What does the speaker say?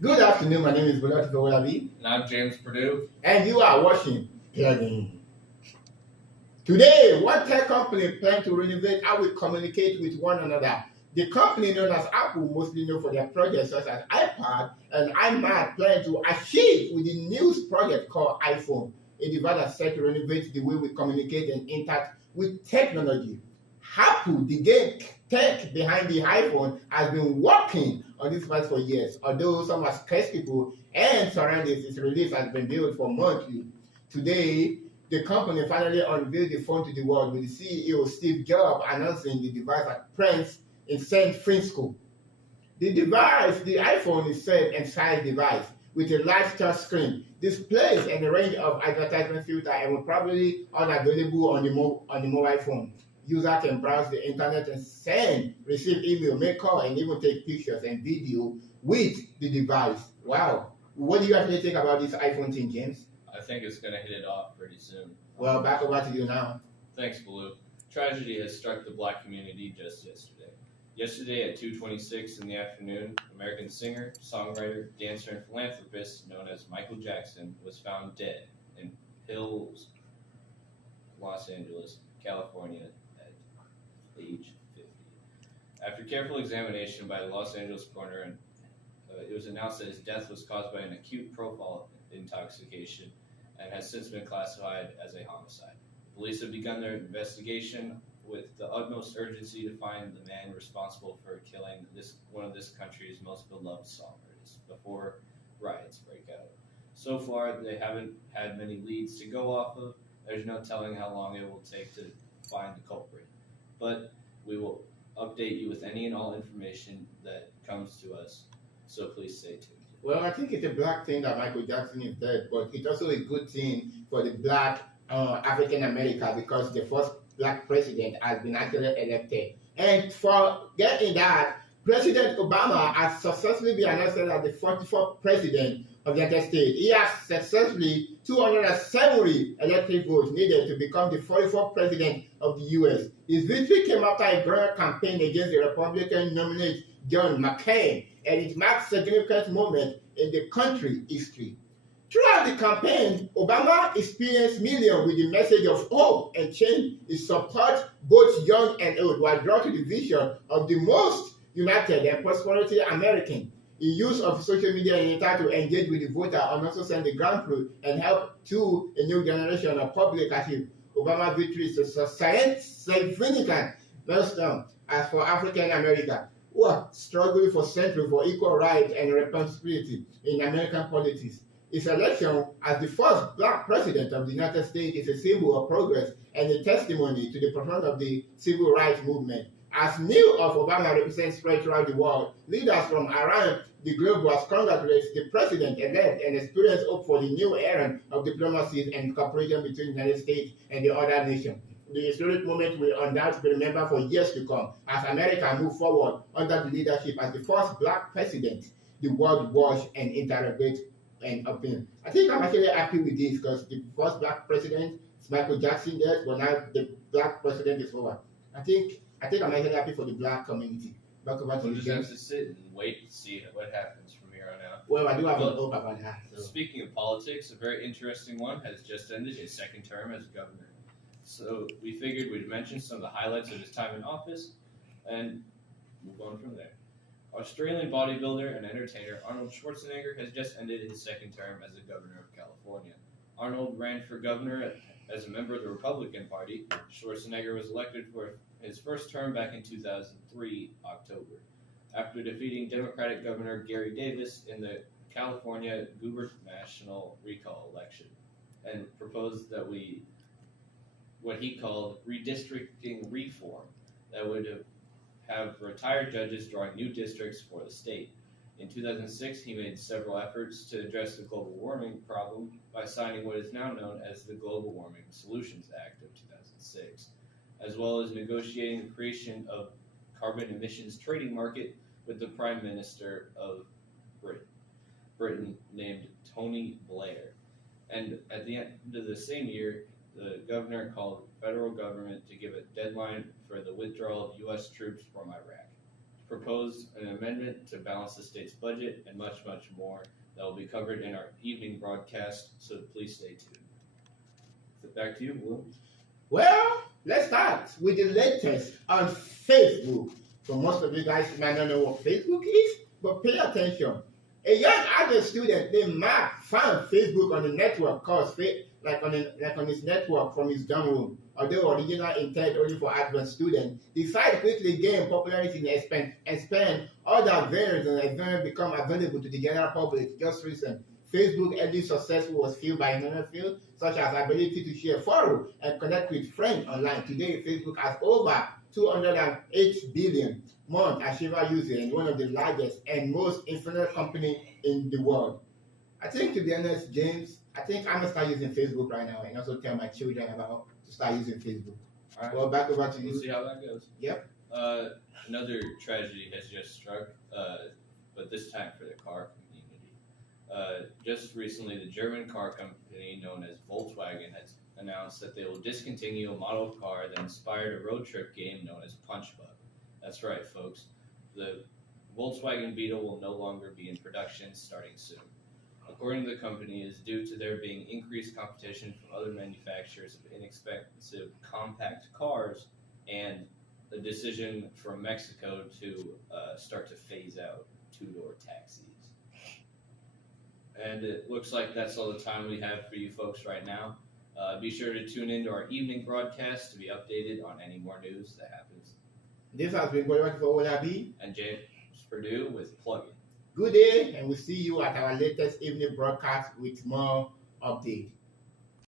Good afternoon, my name is Bulati Fawolabi, And I'm James Purdue. and you are watching Plugging. Today, one tech company plans to renovate how we communicate with one another. The company known as Apple, mostly known for their projects such as iPad and iMac, plan to achieve with the new project called iPhone, a device that's set to renovate the way we communicate and interact with technology. Apple, the game tech behind the iPhone, has been working on this device for years, although some are skeptical and surroundings its release has been built for months. Today, the company finally unveiled the phone to the world with the CEO Steve Jobs announcing the device at Prince in San Francisco. The device, the iPhone, is set and size device with a large touch screen, displays, and a range of advertisement filters, and will probably unavailable on the mobile phone. User can browse the internet and send, receive email, make call, and even take pictures and video with the device. Wow. What do you actually think about this iPhone thing, James? I think it's going to hit it off pretty soon. Well, back over to you now. Thanks, Blue. Tragedy has struck the black community just yesterday. Yesterday at 2:26 in the afternoon, American singer, songwriter, dancer, and philanthropist known as Michael Jackson was found dead in Hills, Los Angeles, California at age 50. After careful examination by the Los Angeles coroner, it was announced that his death was caused by an acute propofol intoxication and has since been classified as a homicide. Police have begun their investigation with the utmost urgency to find the man responsible for killing one of this country's most beloved songwriters before riots break out. So far, they haven't had many leads to go off of. There's no telling how long it will take to find the culprit. But we will update you with any and all information that comes to us, so please stay tuned. Well, I think it's a black thing that Michael Jackson is dead, but it's also a good thing for the black African America because the first black president has been actually elected. And for getting that, President Obama has successfully been announced as the 44th president of the United States. He has successfully 270 electoral votes needed to become the 44th president of the U.S. His victory came after a grand campaign against the Republican nominee John McCain, and it marks a significant moment in the country's history. Throughout the campaign, Obama experienced millions with the message of hope and change. His support, both young and old, were drawn to the vision of the most united and prosperous American. The use of social media and internet to engage with the voter and also send the ground and help to a new generation of public achieve. Obama's victory is a significant milestone as for African America, who are struggling for centuries for equal rights and responsibility in American politics. His election as the first black president of the United States is a symbol of progress and a testimony to the performance of the civil rights movement. As news of Obama represents spread throughout the world, leaders from around the globe was congratulate the president-elect and experience hope for the new era of diplomacy and cooperation between the United States and the other nations. The historic moment will undoubtedly be remembered for years to come as America moves forward under the leadership as the first black president the world watch and interrogate and opinion. I think I'm actually happy with this because the first black president is Michael Jackson dead, but now the black president is over. I think I'm actually happy for the black community. Back over to We'll you, just have James. to sit and wait to see what happens from here on out. Well, I do have a hope about that. So. Speaking of politics, a very interesting one has just ended his second term as governor. So we figured we'd mention some of the highlights of his time in office and move on from there. Australian bodybuilder and entertainer Arnold Schwarzenegger has just ended his second term as the governor of California. Arnold ran for governor as a member of the Republican Party. Schwarzenegger was elected for his first term back in 2003, October, after defeating Democratic Governor Gary Davis in the California gubernatorial recall election, and proposed that what he called redistricting reform that would have retired judges drawing new districts for the state. In 2006, he made several efforts to address the global warming problem by signing what is now known as the Global Warming Solutions Act of 2006, as well as negotiating the creation of carbon emissions trading market with the Prime Minister of Britain named Tony Blair. And at the end of the same year, the governor called the federal government to give a deadline for the withdrawal of U.S. troops from Iraq. proposed an amendment to balance the state's budget, and much, much more that will be covered in our evening broadcast, so please stay tuned. Back to you, Will. Well, let's start with the latest on Facebook. So most of you guys might not know what Facebook is, but pay attention. A young adult student named Mark found Facebook on the network called on his network from his dorm room. Although originally intended only for advanced students, the site quickly gained popularity and expand other variants and variants become available to the general public just recent. Facebook early successful was fueled by another field, such as ability to share photos and connect with friends online. Today, Facebook has over 208 billion month achiever users and one of the largest and most influential company in the world. I think, to be honest, James, I think I'm gonna start using Facebook right now and also tell my children about to start using Facebook. All right. Well, back over to you. We'll see how that goes. Yep. Another tragedy has just struck, but this time for the car community. Just recently, the German car company known as Volkswagen has announced that they will discontinue a model of car that inspired a road trip game known as Punch Bug. That's right, folks. The Volkswagen Beetle will no longer be in production starting soon. According to the company, it is due to there being increased competition from other manufacturers of inexpensive compact cars and a decision from Mexico to start to phase out two-door taxis. And it looks like that's all the time we have for you folks right now. Be sure to tune into our evening broadcast to be updated on any more news that happens. This has been Going for Olabi and James Pardew with Plugin. Good day, and we'll see you at our latest evening broadcast with more updates.